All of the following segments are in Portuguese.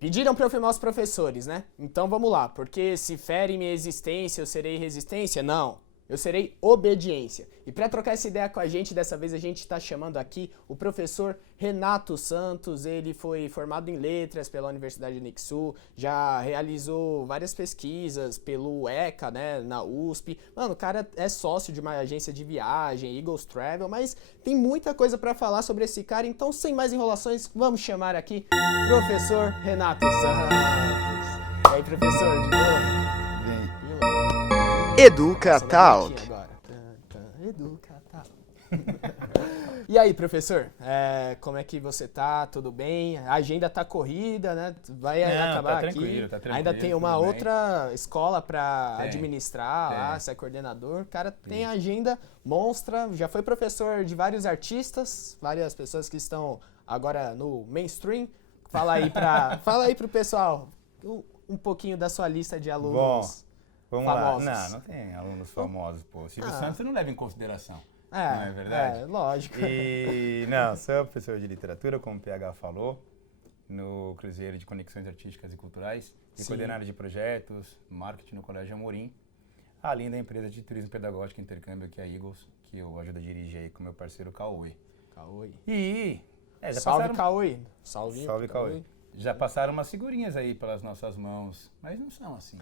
Pediram para eu filmar os professores, né? Então vamos lá, porque se fere minha existência, eu serei resistência? Não, eu serei obediência. E para trocar essa ideia com a gente, dessa vez a gente está chamando aqui o professor Renato Santos. Ele foi formado em letras pela Universidade de Unixul, já realizou várias pesquisas pelo ECA, né, na USP. Mano, o cara é sócio de uma agência de viagem, Eagles Travel, mas tem muita coisa para falar sobre esse cara, então sem mais enrolações, vamos chamar aqui professor Renato Santos. E aí, professor, de boa? Vem. Educa Talk. Educa Talk. E aí, professor, como é que você tá? Tudo bem? A agenda tá corrida, né? Vai acabar tá aqui. Tá tranquilo, Ainda tem uma tudo bem. outra escola para Tem, administrar lá, tem. ser coordenador. O cara tem agenda monstra, já foi professor de vários artistas, várias pessoas que estão agora no mainstream. Fala aí pro pessoal um pouquinho da sua lista de alunos. Vamos famosos. lá. Não tem alunos famosos, pô. Silvio Santos você não leva em consideração. Não é verdade? Lógico. E, não, sou professor de literatura, como o PH falou, no Cruzeiro de Conexões Artísticas e Culturais, e coordenador de projetos, marketing no Colégio Amorim, além da empresa de turismo pedagógico e intercâmbio, que é a Eagles, que eu ajudo a dirigir aí com meu parceiro Cauê. E... já Salve, passaram... Cauê. Salve, Cauê. Já passaram umas figurinhas aí pelas nossas mãos, mas não são assim.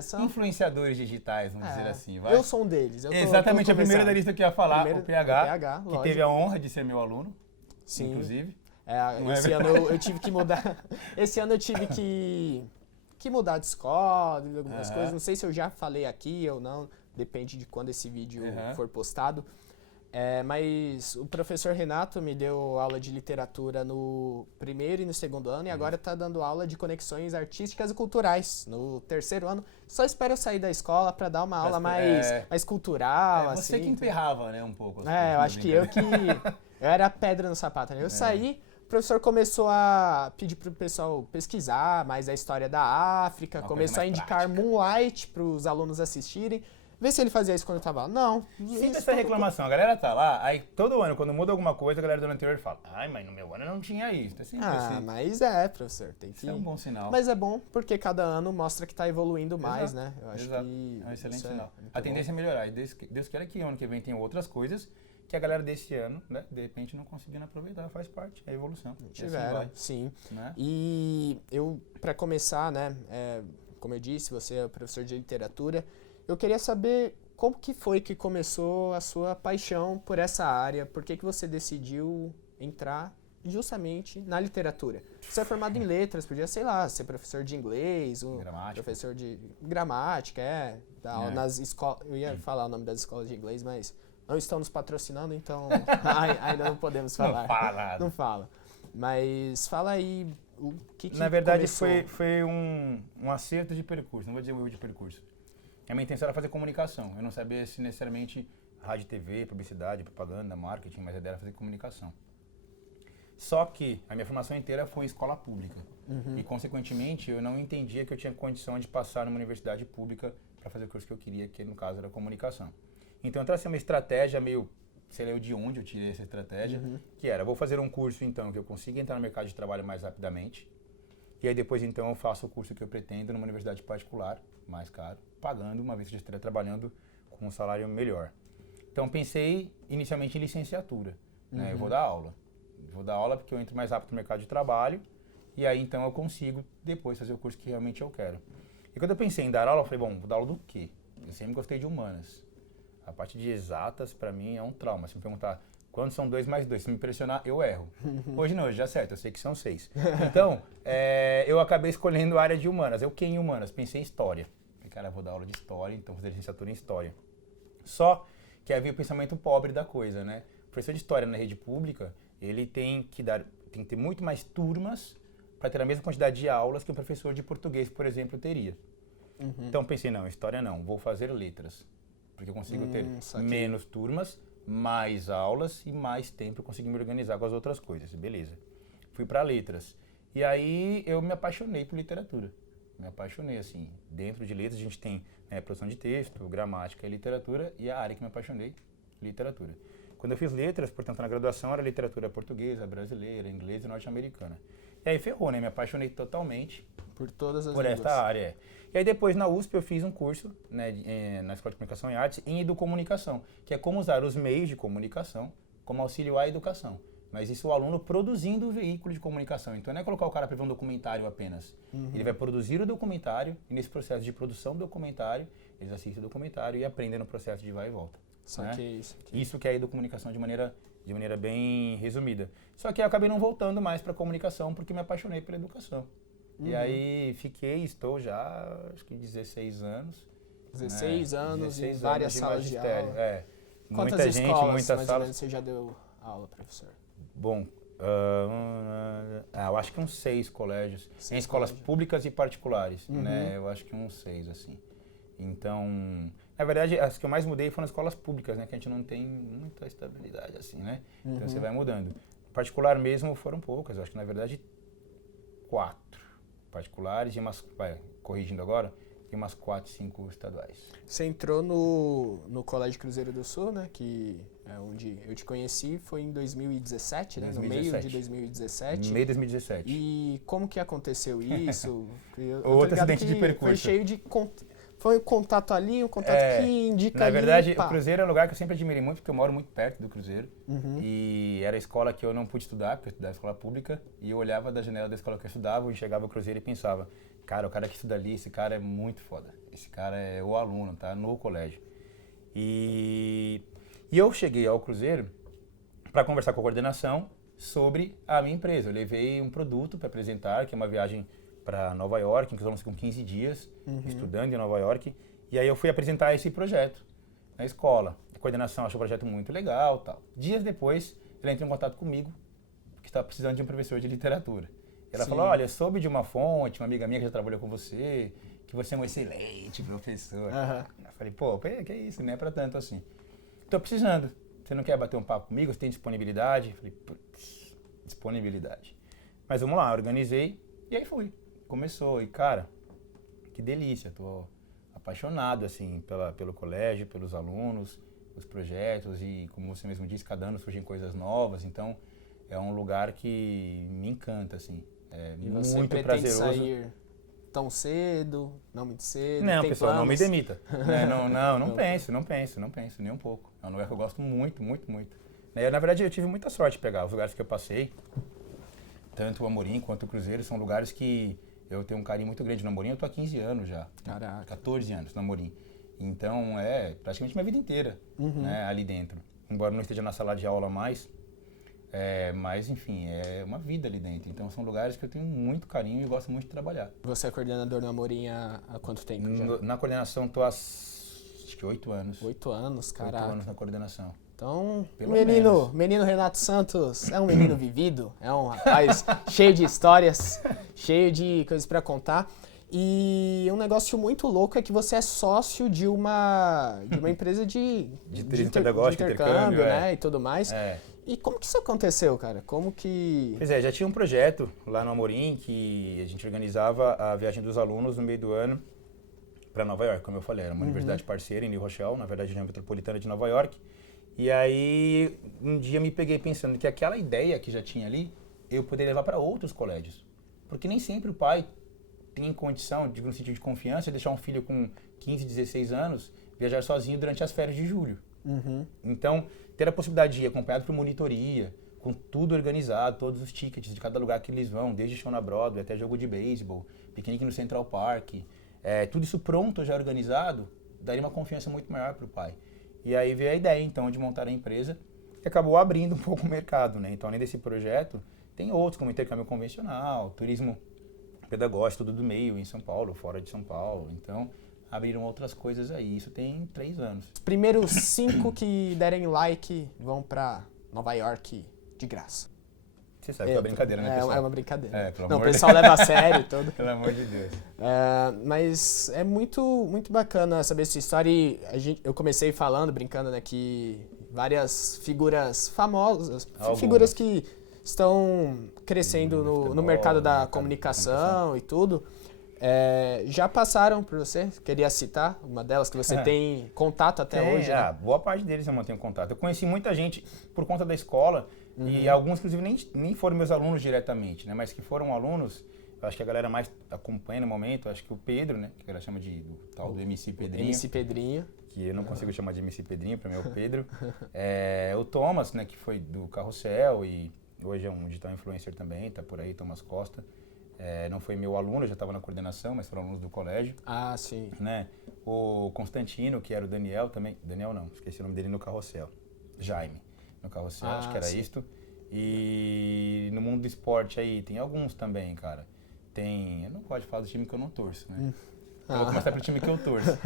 São influenciadores digitais, vamos dizer assim. Vai? Eu sou um deles. Exatamente, a primeira da lista que eu ia falar, o PH, que lógico. teve a honra de ser meu aluno, Sim. inclusive. Esse ano eu tive que mudar. Esse ano eu tive que mudar de escola, de algumas coisas. Não sei se eu já falei aqui ou não, depende de quando esse vídeo for postado. Mas o professor Renato me deu aula de literatura no primeiro e no segundo ano e agora está dando aula de conexões artísticas e culturais no terceiro ano. Só espero eu sair da escola para dar uma aula mais cultural. Você assim, que emperrava, né, um pouco. Eu acho que eu era a pedra no sapato. Né? Eu saí, o professor começou a pedir para o pessoal pesquisar mais a história da África, começou a indicar prática. Moonlight para os alunos assistirem. Vê se ele fazia isso quando eu tava lá. Não. Sempre essa reclamação. A galera tá lá, aí todo ano, quando muda alguma coisa, a galera do ano anterior fala: ai, mas no meu ano não tinha isso. É sempre assim. Mas professor, tem que... Isso é um bom sinal. Mas é bom porque cada ano mostra que tá evoluindo mais, né? Eu acho que é um excelente sinal. A tendência é melhorar. E Deus queira que ano que vem tenha outras coisas que a galera desse ano, né, de repente não conseguindo aproveitar. Faz parte, é a evolução. Tiveram, assim sim. Né? E eu, pra começar, né, como eu disse, você é professor de literatura, eu queria saber como que foi que começou a sua paixão por essa área? Por que você decidiu entrar justamente na literatura? Você é formado em letras, podia, sei lá, ser professor de inglês, professor de gramática, nas escolas. Eu ia falar o nome das escolas de inglês, mas não estão nos patrocinando, então ainda não podemos falar. Não fala nada. Não fala. Mas fala aí o que Na verdade, começou? foi um acerto de percurso, não vou dizer um erro de percurso. A minha intenção era fazer comunicação. Eu não sabia se necessariamente rádio, TV, publicidade, propaganda, marketing, mas a ideia era fazer comunicação. Só que a minha formação inteira foi em escola pública. E, consequentemente, eu não entendia que eu tinha condição de passar numa universidade pública para fazer o curso que eu queria, que no caso era comunicação. Então, eu tracei uma estratégia meio, sei lá de onde eu tirei essa estratégia, que era, vou fazer um curso, então, que eu consiga entrar no mercado de trabalho mais rapidamente. E aí, depois, então, eu faço o curso que eu pretendo numa universidade particular, mais caro, pagando, uma vez que eu estaria trabalhando com um salário melhor. Então, pensei inicialmente em licenciatura. Né? Eu vou dar aula porque eu entro mais rápido no mercado de trabalho e aí, então, eu consigo depois fazer o curso que realmente eu quero. E quando eu pensei em dar aula, eu falei, bom, vou dar aula do quê? Eu sempre gostei de humanas. A parte de exatas, para mim, é um trauma. Se me perguntar quantos são 2 mais 2, se me impressionar, eu erro. Hoje não, hoje já acerto, eu sei que são 6. Então, eu acabei escolhendo a área de humanas. Eu quem em humanas? Pensei em história. Cara, eu vou dar aula de história, então vou fazer licenciatura em história. Só que aí vem o pensamento pobre da coisa, né? O professor de história na rede pública, ele tem que ter muito mais turmas para ter a mesma quantidade de aulas que um professor de português, por exemplo, teria. Então pensei, não, história não, vou fazer letras. Porque eu consigo ter menos turmas, mais aulas e mais tempo eu consigo me organizar com as outras coisas. Beleza. Fui para letras. E aí eu me apaixonei por literatura. Me apaixonei, assim. Dentro de letras a gente tem produção de texto, gramática e literatura, e a área que me apaixonei, literatura. Quando eu fiz letras, portanto, na graduação era literatura portuguesa, brasileira, inglesa e norte-americana. E aí ferrou, né? Me apaixonei totalmente Por todas as por línguas. esta área. E aí depois na USP eu fiz um curso, né, na Escola de Comunicação e Artes em Educomunicação, que é como usar os meios de comunicação como auxílio à educação. Mas isso o aluno produzindo o veículo de comunicação. Então não é colocar o cara para ver um documentário apenas. Ele vai produzir o documentário e nesse processo de produção do documentário, eles assistem o documentário e aprendem no processo de vai e volta. Saquei, saquei. Isso que é a educomunicação de maneira bem resumida. Só que eu acabei não voltando mais para a comunicação porque me apaixonei pela educação. E aí estou já, acho que 16 anos. 16 anos 16 em várias anos salas de magistério. aula. Muita Quantas gente, escolas, muitas mais ou salas. menos, você já deu aula, professor? Bom, eu acho que uns 6 colégios. 6 Em escolas colégios. públicas e particulares, né? Eu acho que uns 6, assim. Então, na verdade, as que eu mais mudei foram as escolas públicas, né? Que a gente não tem muita estabilidade, assim, né? Então você vai mudando. Particular mesmo foram poucas, eu acho que na verdade 4 particulares e umas, corrigindo agora, e umas 4, 5 estaduais. Você entrou no Colégio Cruzeiro do Sul, né? Que é onde eu te conheci, foi em 2017, né? No meio de 2017. No meio de 2017. E como que aconteceu isso? Eu tô Outro ligado acidente de que percurso. Foi cheio de... Foi um contato ali, um contato aqui, indica Na ali, verdade, pá. o Cruzeiro é um lugar que eu sempre admirei muito, porque eu moro muito perto do Cruzeiro. E era a escola que eu não pude estudar, porque eu estudava escola pública. E eu olhava da janela da escola que eu estudava, e chegava o Cruzeiro e pensava, cara, o cara que estuda ali, esse cara é muito foda. Esse cara é o aluno, tá? No colégio. E eu cheguei ao Cruzeiro para conversar com a coordenação sobre a minha empresa. Eu levei um produto para apresentar, que é uma viagem para Nova York, inclusive com 15 dias, estudando em Nova York. E aí eu fui apresentar esse projeto na escola. A coordenação achou o projeto muito legal, tal. Dias depois, ela entrou em contato comigo, que estava precisando de um professor de literatura. Ela falou, olha, soube de uma fonte, uma amiga minha que já trabalhou com você, que você é um excelente professor. Eu falei, pô, que é isso, não é pra tanto assim. Tô precisando. Você não quer bater um papo comigo? Você tem disponibilidade? Eu falei, putz, disponibilidade. Mas vamos lá, organizei e aí fui. Começou e, cara, que delícia. Tô apaixonado, assim, pelo colégio, pelos alunos, os projetos e, como você mesmo disse, cada ano surgem coisas novas. Então, é um lugar que me encanta, assim. É E você muito pretende prazeroso. sair tão cedo, não muito cedo? Não, tem pessoal, não me planos? demita. Né? Não penso, nem um pouco. É um lugar que eu gosto muito, muito, muito. Na verdade, eu tive muita sorte de pegar os lugares que eu passei, tanto o Amorim quanto o Cruzeiro, são lugares que eu tenho um carinho muito grande. No Amorim eu tô há 15 anos já. Caraca. 14 anos no Amorim. Então, é praticamente minha vida inteira, né, ali dentro. Embora não esteja na sala de aula mais, mas, enfim, é uma vida ali dentro. Então, são lugares que eu tenho muito carinho e gosto muito de trabalhar. Você é coordenador no Amorim há quanto tempo já? Na coordenação, estou há, acho que 8 anos. 8 anos, 8 caraca. anos na coordenação. Então, Pelo menino Renato Santos é um menino vivido, é um rapaz cheio de histórias, cheio de coisas pra contar. E um negócio muito louco é que você é sócio de uma empresa de pedagógico, intercâmbio, intercâmbio, né, e tudo mais. É. E como que isso aconteceu, cara? Como que... Pois é, já tinha um projeto lá no Amorim que a gente organizava a viagem dos alunos no meio do ano para Nova York, como eu falei. Era uma universidade parceira em New Rochelle, na verdade, região metropolitana de Nova York. E aí, um dia me peguei pensando que aquela ideia que já tinha ali, eu poderia levar para outros colégios. Porque nem sempre o pai tem condição, digo no sentido de confiança, de deixar um filho com 15, 16 anos viajar sozinho durante as férias de julho. Então, ter a possibilidade de ir acompanhado por monitoria, com tudo organizado, todos os tickets de cada lugar que eles vão, desde show na Broadway até jogo de beisebol, piquenique no Central Park, tudo isso pronto, já organizado, daria uma confiança muito maior para o pai. E aí veio a ideia, então, de montar a empresa, que acabou abrindo um pouco o mercado, né? Então, além desse projeto, tem outros, como intercâmbio convencional, turismo pedagógico, tudo do meio, em São Paulo, fora de São Paulo. Então, abriram outras coisas aí. Isso tem 3 anos. Os primeiros 5 que derem like vão pra Nova York de graça. Você sabe que é uma brincadeira, né, pessoal? É uma brincadeira. Pelo Não, o amor de pessoal leva a sério e tudo. Pelo amor de Deus. Mas é muito, muito bacana saber essa história. E eu comecei falando, brincando, né, que várias figuras famosas, figuras que estão crescendo no mercado da comunicação e tudo, já passaram por você. Queria citar uma delas que você tem contato até hoje. Né? Boa parte deles eu mantenho contato. Eu conheci muita gente por conta da escola. E alguns, inclusive, nem foram meus alunos diretamente, né? Mas que foram alunos, eu acho que a galera mais acompanha no momento, eu acho que o Pedro, né? Que a galera chama do tal do MC Pedrinho. MC Pedrinho. Que eu não consigo chamar de MC Pedrinho, pra mim é o Pedro. O Thomas, né? Que foi do Carrossel e hoje é um digital influencer também, tá por aí, Thomas Costa. Não foi meu aluno, eu já estava na coordenação, mas foram alunos do colégio. Ah, sim. Né? O Constantino, que era o Daniel também. Daniel não, esqueci o nome dele no Carrossel. Jaime, no Carrossel, acho que era isto. E no mundo do esporte aí, tem alguns também, cara. Eu não gosto de falar do time que eu não torço, né? Eu vou começar pelo time que eu torço.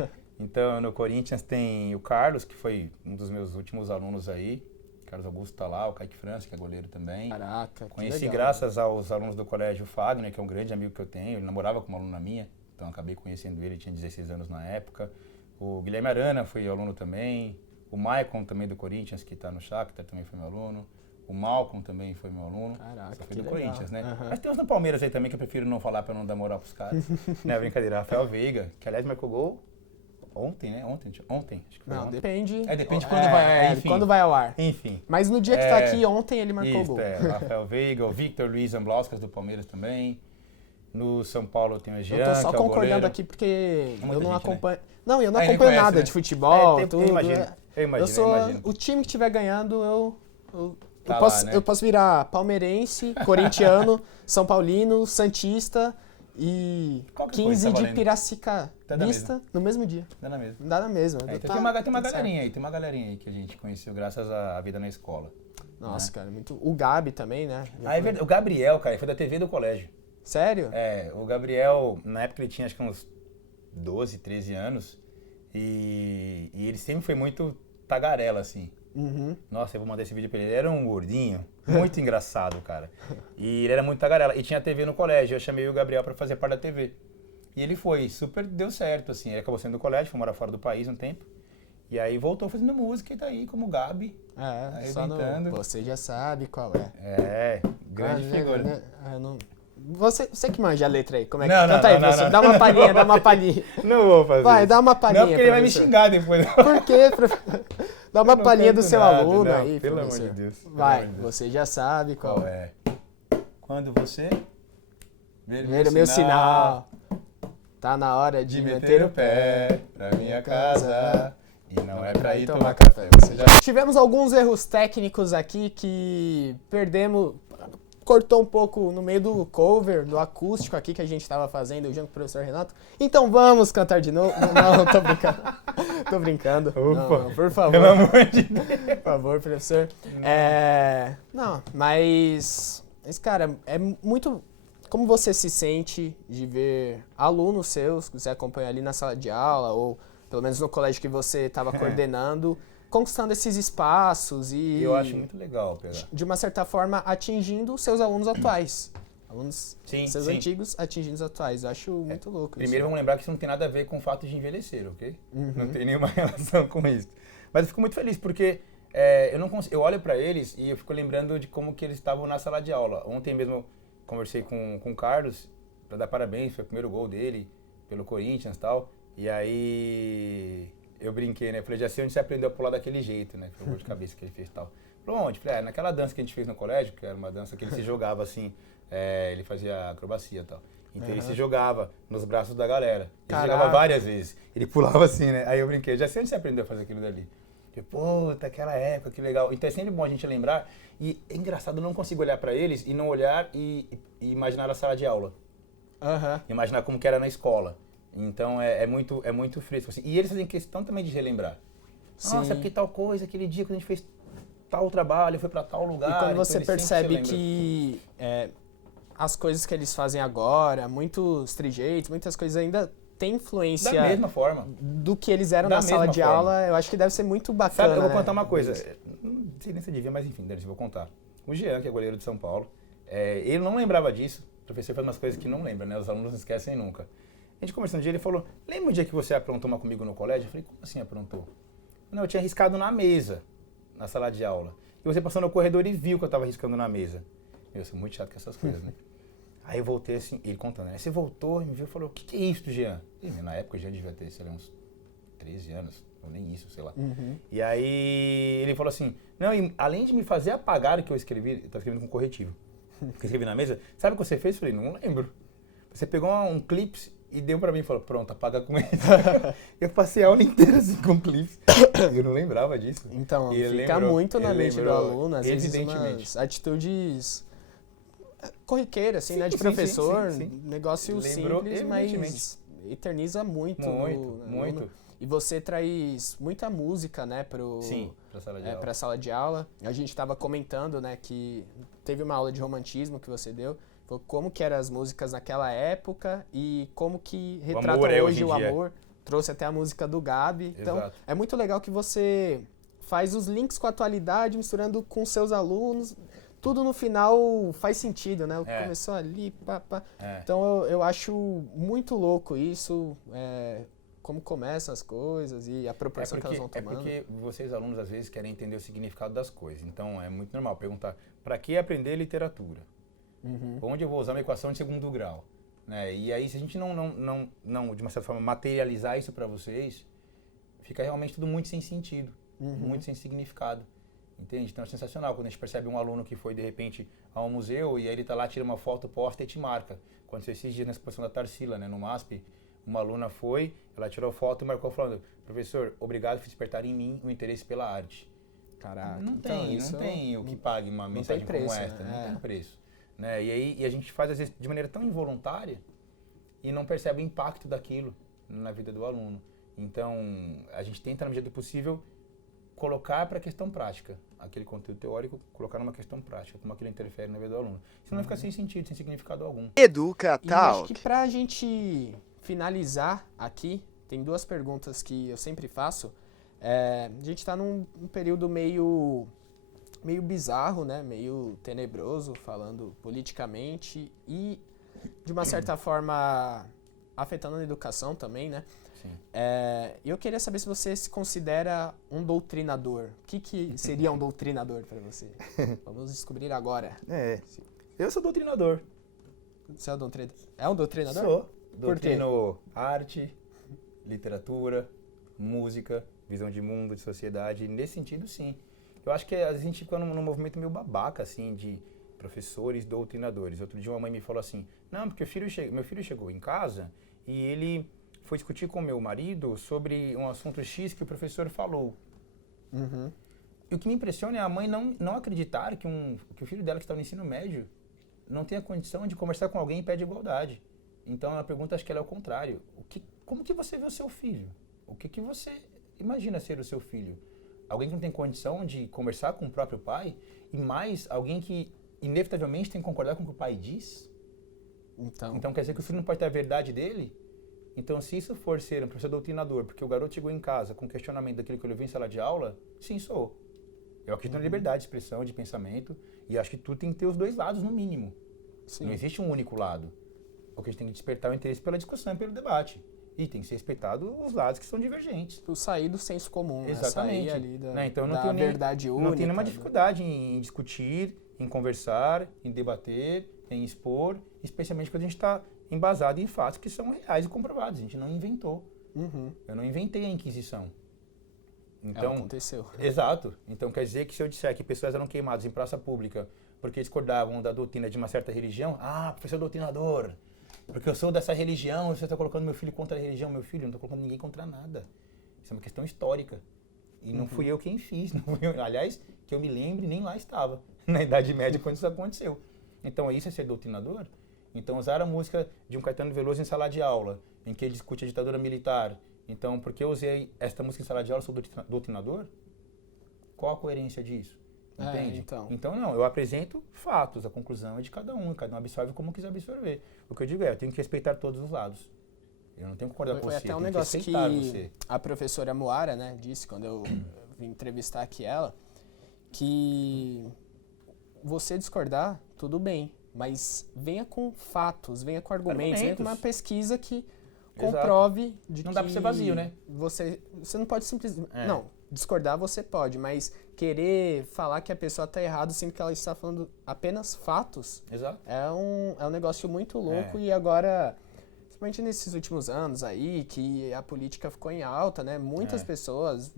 Então, no Corinthians tem o Carlos, que foi um dos meus últimos alunos aí. Carlos Augusto tá lá, o Kaique França, que é goleiro também. Caraca, que Conheci legal, graças aos alunos do colégio, o Fagner, que é um grande amigo que eu tenho. Ele namorava com uma aluna minha, então acabei conhecendo ele, tinha 16 anos na época. O Guilherme Arana foi aluno também. O Maicon também do Corinthians, que tá no Shakhtar, também foi meu aluno. O Malcolm também foi meu aluno. Caraca, só foi que do legal. Corinthians, né? Mas tem uns no Palmeiras aí também que eu prefiro não falar pra não dar moral pros caras. Não é brincadeira. Rafael Veiga, que aliás marcou gol ontem, né? Ontem, acho que foi Não, ontem. depende. Depende de quando vai, enfim. Quando vai ao ar. Enfim. Mas no dia que tá aqui, ontem ele marcou Isso, gol. Rafael Veiga, o Victor Luiz Amblauskas do Palmeiras também. No São Paulo tem o Jean, Eu tô só que é o concordando goleiro. aqui porque muita eu não gente, né? acompanho. Não, eu não Nem acompanho conhece, nada né? de futebol, tudo. Eu imagino. Eu sou. imagino. O time que estiver ganhando, Tá posso, lá, né? eu posso virar palmeirense, corintiano, São Paulino, santista e Qualquer coisa 15 tá de valendo. Piracicabista no mesmo dia. Dá na mesma. Dá na mesma. Então Tá tem uma tudo certo. galerinha aí que a gente conheceu graças à vida na escola. Nossa, cara, muito. O Gabi também, né? É verdade. O Gabriel, cara, ele foi da TV do colégio. Sério? O Gabriel, na época ele tinha acho que uns 12, 13 anos. E ele sempre foi muito tagarela, assim. Uhum. Nossa, eu vou mandar esse vídeo pra ele. Ele era um gordinho, muito engraçado, cara. E ele era muito tagarela. E tinha TV no colégio. Eu chamei o Gabriel pra fazer parte da TV. E ele foi, super deu certo, assim. Ele acabou saindo do colégio, foi morar fora do país um tempo. E aí voltou fazendo música e tá aí como Gabi. Só no. Você já sabe qual é. Grande figura. Você que manja a letra aí, como é que Não, canta aí, não, professor? não. Dá uma palhinha, dá uma palhinha. Não vou fazer Vai, isso. dá uma palhinha, Não, porque ele vai me professor. xingar depois. Por quê, professor? Dá uma Eu não palhinha do canto seu nada, aluno não, aí, pelo professor. amor de Deus, pelo Vai, amor de Deus. você já sabe qual é. Quando você Ver o meu sinal, tá na hora de meter o pé pra minha casa. E não é pra ir tomar café. café. Tivemos alguns erros técnicos aqui que perdemos, cortou um pouco no meio do cover, do acústico aqui que a gente tava fazendo, junto com o professor Renato. Então vamos cantar de novo. Não, tô brincando. Tô brincando. Ufa, não, por favor. Pelo amor de Deus. Por favor, professor. Não, mas, cara, é muito... Como você se sente de ver alunos seus que você acompanha ali na sala de aula, ou pelo menos no colégio que você estava coordenando, conquistando esses espaços e... Eu acho muito legal pegar. De uma certa forma, atingindo os seus alunos atuais. Alunos seus sim. antigos atingindo os atuais. Eu acho muito louco isso. Primeiro vamos lembrar que isso não tem nada a ver com o fato de envelhecer, ok? Não tem nenhuma relação com isso. Mas eu fico muito feliz porque eu olho pra eles e eu fico lembrando de como que eles estavam na sala de aula. Ontem mesmo eu conversei com o Carlos pra dar parabéns, foi o primeiro gol dele pelo Corinthians e tal. E aí eu brinquei, né? Falei, já sei onde você aprendeu a pular daquele jeito, né? Foi o gol de cabeça que ele fez e tal. Falou, onde? Falei, naquela dança que a gente fez no colégio, que era uma dança que ele se jogava assim, ele fazia acrobacia e tal. Então ele se jogava nos braços da galera. Ele jogava várias vezes. Ele pulava assim, né? Aí eu brinquei, já sei onde você aprendeu a fazer aquilo dali. Puta, aquela época, que legal. Então é sempre bom a gente lembrar. E é engraçado, eu não consigo olhar pra eles e não olhar e imaginar a sala de aula. Imaginar como que era na escola. Então é muito fresco. Assim. E eles fazem questão também de relembrar. Sim. Nossa, porque tal coisa, aquele dia que a gente fez tal trabalho, foi pra tal lugar. E quando então você eles percebe sempre se que as coisas que eles fazem agora, muitos trejeitos, muitas coisas ainda têm influência da mesma forma. do que eles eram Da na sala mesma de forma. aula, eu acho que deve ser muito bacana. Sabe, eu vou né? contar uma coisa. Não sei nem se devia, mas enfim, eu vou contar. O Jean, que é goleiro de São Paulo, ele não lembrava disso. O professor faz umas coisas que não lembra, né? Os alunos não esquecem nunca. A gente conversando um dia, ele falou, lembra o dia que você aprontou uma comigo no colégio? Eu falei, como assim aprontou? Não, eu tinha riscado na mesa, na sala de aula. E você passou no corredor e viu que eu tava riscando na mesa. Eu sou muito chato com essas coisas, né? Aí eu voltei assim, ele contando, né? Você voltou e me viu e falou, o que é isso, Jean? E, na época o Jean devia ter, sei lá, uns 13 anos, ou nem isso, sei lá. E aí ele falou assim, não, e além de me fazer apagar o que eu escrevi, eu tava escrevendo com corretivo, que eu escrevi na mesa, sabe o que você fez? Eu falei, não lembro. Você pegou um clips e deu pra mim e falou, pronto, apaga com esse. Eu passei a aula inteira assim com clips. Eu não lembrava disso. Então, E ele fica lembrou, muito na ele mente do lembrou, aluno, às vezes evidentemente. umas atitudes corriqueiras, assim, né, de Sim, professor, sim, sim. negócio Lembrou, simples, mas eterniza muito no Muito. aluno. E você traz muita música, né, Sim, pra sala de aula. pra sala de aula. A gente estava comentando, né, que teve uma aula de romantismo que você deu, falou como que eram as músicas naquela época e como que retratam amor é hoje hoje o em dia. amor. Trouxe até a música do Gabi. Então, Exato. é muito legal que você faz os links com a atualidade, misturando com seus alunos. Tudo no final faz sentido, né? É. Começou ali, pá, pá. É. Então eu acho muito louco isso, como começam as coisas e a proporção que elas vão tomando. É porque vocês, alunos, às vezes querem entender o significado das coisas. Então, é muito normal perguntar, para que aprender literatura? Onde eu vou usar uma equação de segundo grau? Né? E aí, se a gente não, de uma certa forma, materializar isso para vocês, fica realmente tudo muito sem sentido, muito sem significado. Entende? Então é sensacional quando a gente percebe um aluno que foi, de repente, a um museu e aí ele tá lá, tira uma foto, posta e te marca. Quando você esses dias na exposição da Tarsila, né, no MASP, uma aluna foi, ela tirou foto e marcou falando, professor, obrigado por despertar em mim o interesse pela arte. Caraca, Não então, tem, isso não tem o que pague uma mensagem preço, como esta, né? não tem preço. Né? E aí a gente faz, às vezes, de maneira tão involuntária e não percebe o impacto daquilo na vida do aluno. Então, a gente tenta, na medida do possível, colocar para a questão prática. Aquele conteúdo teórico, colocar numa questão prática, como aquilo interfere na vida do aluno. Senão vai ficar sem sentido, sem significado algum. Educa E acho Talk. que pra gente finalizar aqui, tem duas perguntas que eu sempre faço. A gente tá num período meio bizarro, né? Meio tenebroso, falando politicamente e, de uma certa forma, afetando a educação também, né? Sim. Eu queria saber se você se considera um doutrinador. O que seria um doutrinador para você? Vamos descobrir agora. Eu sou doutrinador. Você é um doutrinador? Sou. Por quê? Doutrino arte, literatura, música, visão de mundo, de sociedade. Nesse sentido, sim. Eu acho que a gente fica num movimento meio babaca, assim, de professores doutrinadores. Outro dia uma mãe me falou assim, não, porque meu filho chegou em casa e ele foi discutir com meu marido sobre um assunto X que o professor falou. E o que me impressiona é a mãe não acreditar que o filho dela que está no ensino médio não tem a condição de conversar com alguém em pé de igualdade. Então ela pergunta, acho que ela é o contrário. Como que você vê o seu filho? O que você imagina ser o seu filho? Alguém que não tem condição de conversar com o próprio pai? E mais, alguém que inevitavelmente tem que concordar com o que o pai diz? Então quer dizer que o filho não pode ter a verdade dele? Então, se isso for ser um professor doutrinador, porque o garoto chegou em casa com questionamento daquilo que ele ouviu em sala de aula, sim, sou. Eu acredito na liberdade de expressão, de pensamento, e acho que tudo tem que ter os dois lados, no mínimo. Sim. Não existe um único lado. Porque a gente tem que despertar o interesse pela discussão e pelo debate. E tem que ser respeitado os lados que são divergentes. O sair do senso comum, Exatamente. Né? Sair ali da, né? Então, da verdade única. Não tem nenhuma dificuldade em discutir, em conversar, em debater, em expor, especialmente quando a gente está embasado em fatos que são reais e comprovados. A gente não inventou. Eu não inventei a Inquisição. Então, aconteceu. Exato. Então quer dizer que se eu disser que pessoas eram queimadas em praça pública porque discordavam da doutrina de uma certa religião, professor doutrinador, porque eu sou dessa religião, você está colocando meu filho contra a religião, meu filho, não estou colocando ninguém contra nada. Isso é uma questão histórica. E não fui eu quem fiz. Não fui eu, aliás, que eu me lembre, nem lá estava, na Idade Média, quando isso aconteceu. Então isso é ser doutrinador? Então usar a música de um Caetano Veloso em sala de aula, em que ele discute a ditadura militar. Então, porque eu usei esta música em sala de aula, sou doutrinador? Qual a coerência disso? Entende? Então, não, eu apresento fatos, a conclusão é de cada um absorve como quiser absorver. O que eu digo eu tenho que respeitar todos os lados. Eu não tenho que concordar com você, Foi até um eu tenho negócio que aceitar você. A professora Moara, né, disse quando eu vim entrevistar aqui ela, que você discordar, tudo bem, mas venha com fatos, venha com argumentos, venha com uma pesquisa que comprove de não que... dá pra ser vazio, né? Você não pode simplesmente... Não, discordar você pode, mas querer falar que a pessoa está errada sendo que ela está falando apenas fatos, Exato. é um negócio muito louco e agora... principalmente nesses últimos anos aí, que a política ficou em alta, né? Muitas pessoas,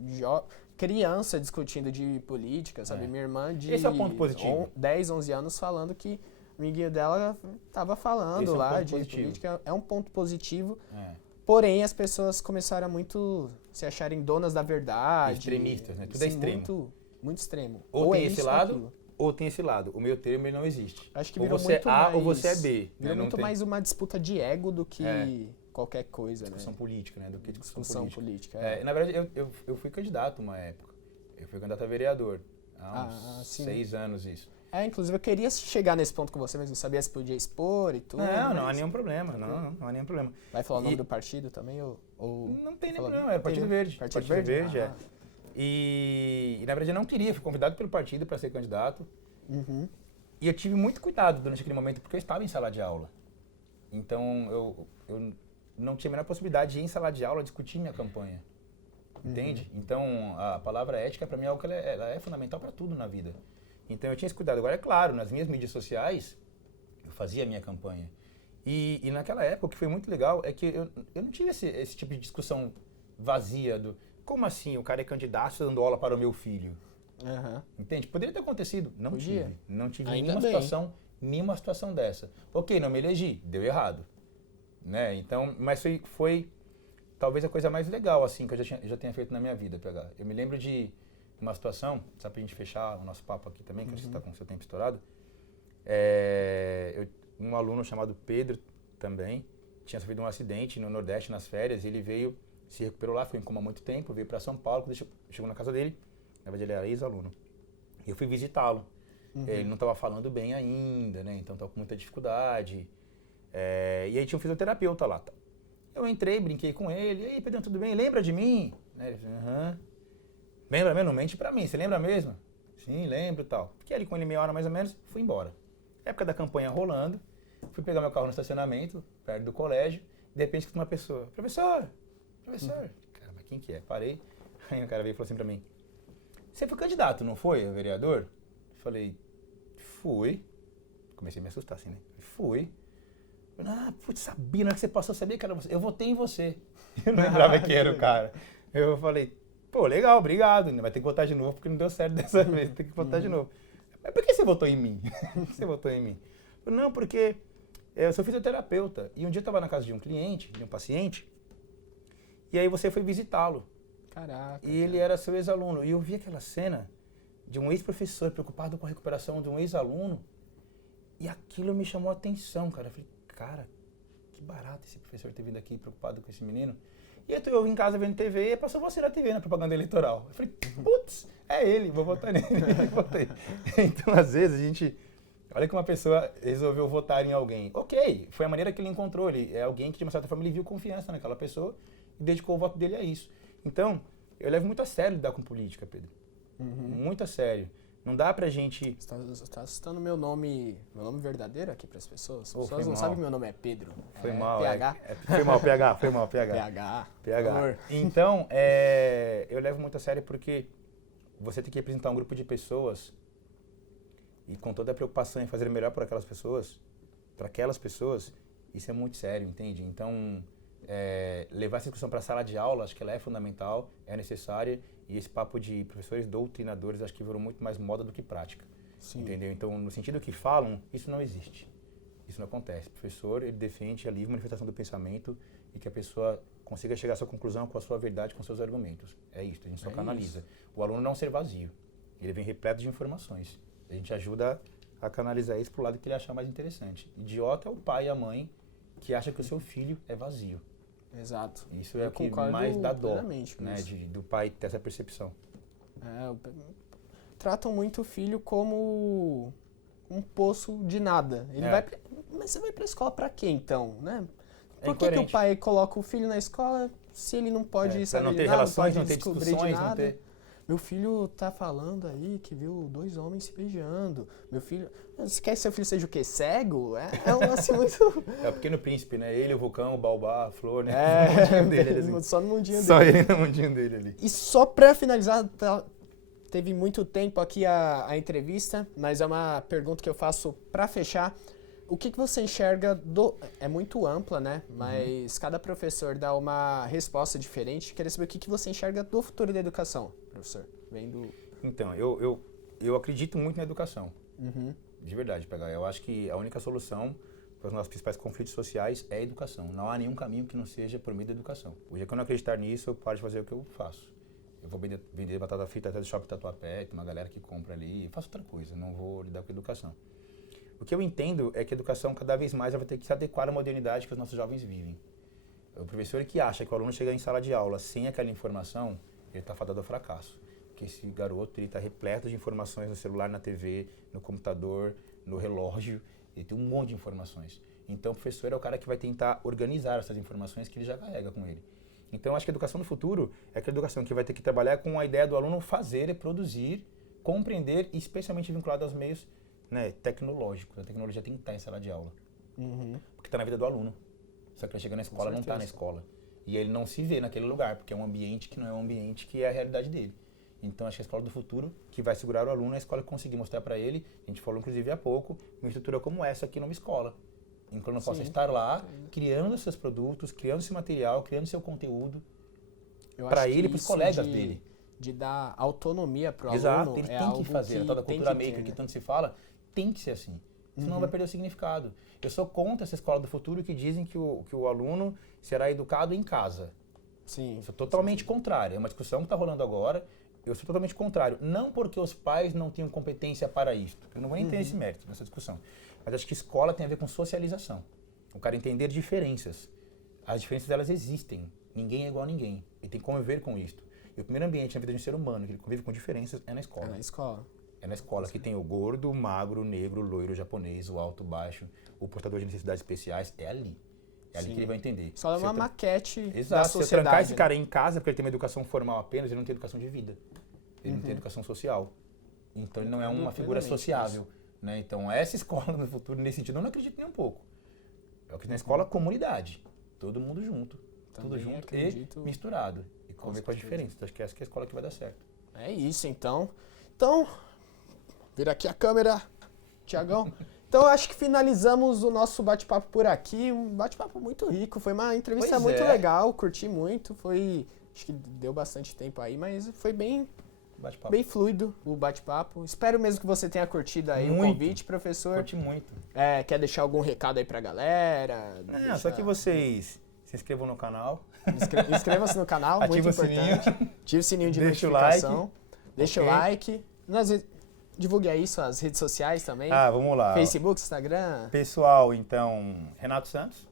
criança discutindo de política, sabe? Minha irmã de Esse é o ponto positivo. 10, 11 anos falando que o amiguinho dela tava falando Esse é um lá ponto de positivo. política. É um ponto positivo. É. Porém, as pessoas começaram a muito se acharem donas da verdade. Extremistas, né? Tudo Sim, é extremo. Muito extremo. Ou tem é esse isso ou lado, aquilo. ou tem esse lado. O meio termo ele não existe. Acho que ou virou você é muito A mais, ou você é B. Virou né? Não muito tem mais uma disputa de ego do que qualquer coisa, discussão né? política, né? Do que discussão Discussão política. política. Na verdade, eu fui candidato uma época. Eu fui candidato a vereador. Há uns sim. 6 anos isso. Inclusive eu queria chegar nesse ponto com você, mas não sabia se podia expor e tudo. Não há mas- nenhum problema. Não há nenhum problema. Vai falar o nome E- do partido também? Ou Não tem nenhum Fala- problema. Era Partido tem, Verde. Partido Verde? é. Ah. E na verdade eu não queria. Fui convidado pelo partido para ser candidato. Uhum. E eu tive muito cuidado durante aquele momento, porque eu estava em sala de aula. Então, eu não tinha a menor possibilidade de ir em sala de aula discutir minha campanha. Entende? Então, a palavra ética, para mim, é algo que ela é fundamental para tudo na vida. Então, eu tinha esse cuidado. Agora, é claro, nas minhas mídias sociais, eu fazia a minha campanha. E naquela época, o que foi muito legal é que eu não tive esse tipo de discussão vazia do... Como assim? O cara é candidato dando aula para o meu filho. Aham. Entende? Poderia ter acontecido. Não Podia. tive. Não tive Ainda nenhuma situação dessa. Ok, não me elegi. Deu errado. Né? Então, mas foi talvez a coisa mais legal assim que eu já tenha feito na minha vida, PH. Eu me lembro de uma situação, só pra gente fechar o nosso papo aqui também, que você está com o seu tempo estourado. Um aluno chamado Pedro também tinha sofrido um acidente no Nordeste nas férias e ele veio, se recuperou lá, ficou em coma há muito tempo, veio para São Paulo, quando chegou na casa dele, na verdade ele era ex-aluno. E eu fui visitá-lo. Ele não estava falando bem ainda, né? Então estava com muita dificuldade. E aí tinha um fisioterapeuta lá. Tá? Eu entrei, brinquei com ele. E aí, Pedro, tudo bem? Lembra de mim? Né? Ele falou, aham. Lembra mesmo? Não mente pra mim. Você lembra mesmo? Sim, lembro e tal. Fiquei ali com ele meia hora mais ou menos, fui embora. Época da campanha rolando. Fui pegar meu carro no estacionamento, perto do colégio. De repente, escuto uma pessoa. Professor! Cara, mas quem que é? Parei. Aí o cara veio e falou assim pra mim. Você foi candidato, não foi, vereador? Falei, fui. Comecei a me assustar assim, né? Fui. Putz, sabia, na hora que você passou, eu sabia que era você. Eu votei em você. Eu não lembrava que era o cara. Eu falei, pô, legal, obrigado. Vai ter que votar de novo porque não deu certo dessa vez. Tem que votar de novo. Mas por que você votou em mim? Você votou em mim? Eu falei, não, porque eu sou fisioterapeuta. E um dia eu estava na casa de um cliente, de um paciente, e aí você foi visitá-lo. Caraca. E ele era seu ex-aluno. E eu vi aquela cena de um ex-professor preocupado com a recuperação de um ex-aluno. E aquilo me chamou a atenção, cara. Eu falei, cara, que barato esse professor ter vindo aqui preocupado com esse menino. E aí eu vim em casa vendo TV e passou você na TV, na propaganda eleitoral. Eu falei, putz, é ele, vou votar nele. Votei. Então, às vezes, a gente... Olha que uma pessoa resolveu votar em alguém. Ok, foi a maneira que ele encontrou. Ele é alguém que, de uma certa forma, ele viu confiança naquela pessoa e dedicou o voto dele a isso. Então, eu levo muito a sério lidar com política, Pedro. Muito a sério. Não dá pra gente... Você tá citando meu nome verdadeiro aqui pras pessoas? As pessoas não mal. sabem que meu nome é Pedro. Foi é mal. PH. Foi mal, PH. Foi mal, PH. PH. PH. Então, eu levo muito a sério porque você tem que representar um grupo de pessoas e com toda a preocupação em fazer o melhor para aquelas pessoas, isso é muito sério, entende? Então, levar essa discussão para a sala de aula, acho que ela é fundamental, é necessária, e esse papo de professores doutrinadores, acho que virou muito mais moda do que prática. Sim. Entendeu? Então, no sentido que falam, isso não existe. Isso não acontece. O professor, ele defende a livre manifestação do pensamento e que a pessoa consiga chegar à sua conclusão com a sua verdade, com seus argumentos. É isso, a gente só canaliza. O aluno não ser vazio. Ele vem repleto de informações. A gente ajuda a canalizar isso para o lado que ele achar mais interessante. Idiota é o pai e a mãe que acha que o seu filho é vazio. Exato. Isso é Eu o que concordo mais dá dó, plenamente com né, isso. do pai ter essa percepção. Tratam muito o filho como um poço de nada. Mas você vai pra escola pra quê, então, né? Por que o pai coloca o filho na escola se ele não pode saber não de ter nada, relações, não não pode ter descobrir discussões, de nada? não ter... Meu filho tá falando aí que viu 2 homens se beijando. Meu filho... Você quer que seu filho seja o quê? Cego? É um lance muito... É o Pequeno Príncipe, né? Ele, o vulcão, o baobá, a flor, né? É, no mundinho dele, assim. só no mundinho dele. Só ele no mundinho dele ali. E só pra finalizar, teve muito tempo aqui a entrevista, mas é uma pergunta que eu faço pra fechar. o que você enxerga do... É muito ampla, né? Mas cada professor dá uma resposta diferente. Queria saber o que você enxerga do futuro da educação, professor. Vendo... Então, eu acredito muito na educação. De verdade, PH. Eu acho que a única solução para os nossos principais conflitos sociais é a educação. Não há nenhum caminho que não seja por meio da educação. O dia que eu não acreditar nisso, eu paro de fazer o que eu faço. Eu vou vender batata frita até do shopping Tatuapé, tem uma galera que compra ali. Eu faço outra coisa, não vou lidar com educação. O que eu entendo é que a educação cada vez mais vai ter que se adequar à modernidade que os nossos jovens vivem. O professor que acha que o aluno chega em sala de aula sem aquela informação, ele está fadado ao fracasso. Porque esse garoto está repleto de informações no celular, na TV, no computador, no relógio. Ele tem um monte de informações. Então o professor é o cara que vai tentar organizar essas informações que ele já carrega com ele. Então eu acho que a educação do futuro é aquela educação que vai ter que trabalhar com a ideia do aluno fazer e produzir, compreender e especialmente vinculado aos meios, né, tecnológicos. A tecnologia tem que estar em sala de aula. Porque está na vida do aluno. Só que ele chega na escola, não está na escola. E ele não se vê naquele lugar, porque é um ambiente que não é um ambiente que é a realidade dele. Então acho que a escola do futuro, que vai segurar o aluno, é a escola que conseguir mostrar para ele, a gente falou inclusive há pouco, uma estrutura como essa aqui numa escola. Em que eu não possa estar lá, criando seus produtos, criando esse material, criando seu conteúdo, para ele e para os colegas dele. De dar autonomia para o aluno. Exato, ele é tem algo que fazer. A tal da cultura maker que né? tanto se fala, tem que ser assim. Senão vai perder o significado. Eu sou contra essa escola do futuro que dizem que o aluno será educado em casa. Sim. Eu sou totalmente contrário. É uma discussão que está rolando agora. Eu sou totalmente contrário. Não porque os pais não tenham competência para isso. Eu não vou nem ter esse mérito nessa discussão. Mas acho que escola tem a ver com socialização. O cara entender diferenças. As diferenças, elas existem. Ninguém é igual a ninguém. Ele tem que conviver com isso. E o primeiro ambiente na vida de um ser humano que ele convive com diferenças é na escola. É na escola. É na escola que tem o gordo, o magro, o negro, o loiro, o japonês, o alto, o baixo, o portador de necessidades especiais. É ali. É ali que ele vai entender. Só é uma maquete da Exato. sociedade. Se eu trancar esse cara em casa porque ele tem uma educação formal apenas, ele não tem educação de vida. Ele não tem educação social. Então ele não é uma figura sociável. Né? Então essa escola no futuro, nesse sentido, eu não acredito nem um pouco. Eu acredito na escola comunidade. Todo mundo junto. Tudo junto e misturado. E conviver com as diferenças. Então, acho que essa que é a escola que vai dar certo. É isso, então. Então, vira aqui a câmera, Tiagão. Então, eu acho que finalizamos o nosso bate-papo por aqui. Um bate-papo muito rico. Foi uma entrevista muito legal, curti muito. Acho que deu bastante tempo aí, mas foi bem fluido o bate-papo. Espero mesmo que você tenha curtido aí o convite, professor. Curti muito. Quer deixar algum recado aí pra galera? Só que vocês se inscrevam no canal. Inscrevam-se no canal, muito importante. Ative o sininho de notificação. Deixa o like. Divulgue aí suas redes sociais também. Vamos lá. Facebook, Instagram. Pessoal, então, Renato Santos,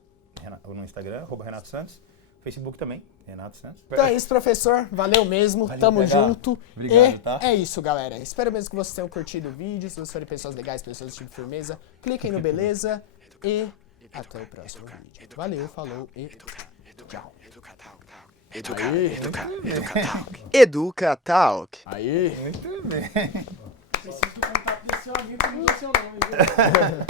no Instagram, @Renato Santos. Facebook também, Renato Santos. Então é isso, professor. Valeu mesmo. Tamo junto. Obrigado, tá? É isso, galera. Espero mesmo que vocês tenham curtido o vídeo. Se vocês forem pessoas legais, pessoas de tipo firmeza, cliquem no beleza e até o próximo vídeo. Valeu, falou e tchau. Educa Talk. Aí. Muito bem. Preciso do contato desse seu amigo, não sei o nome.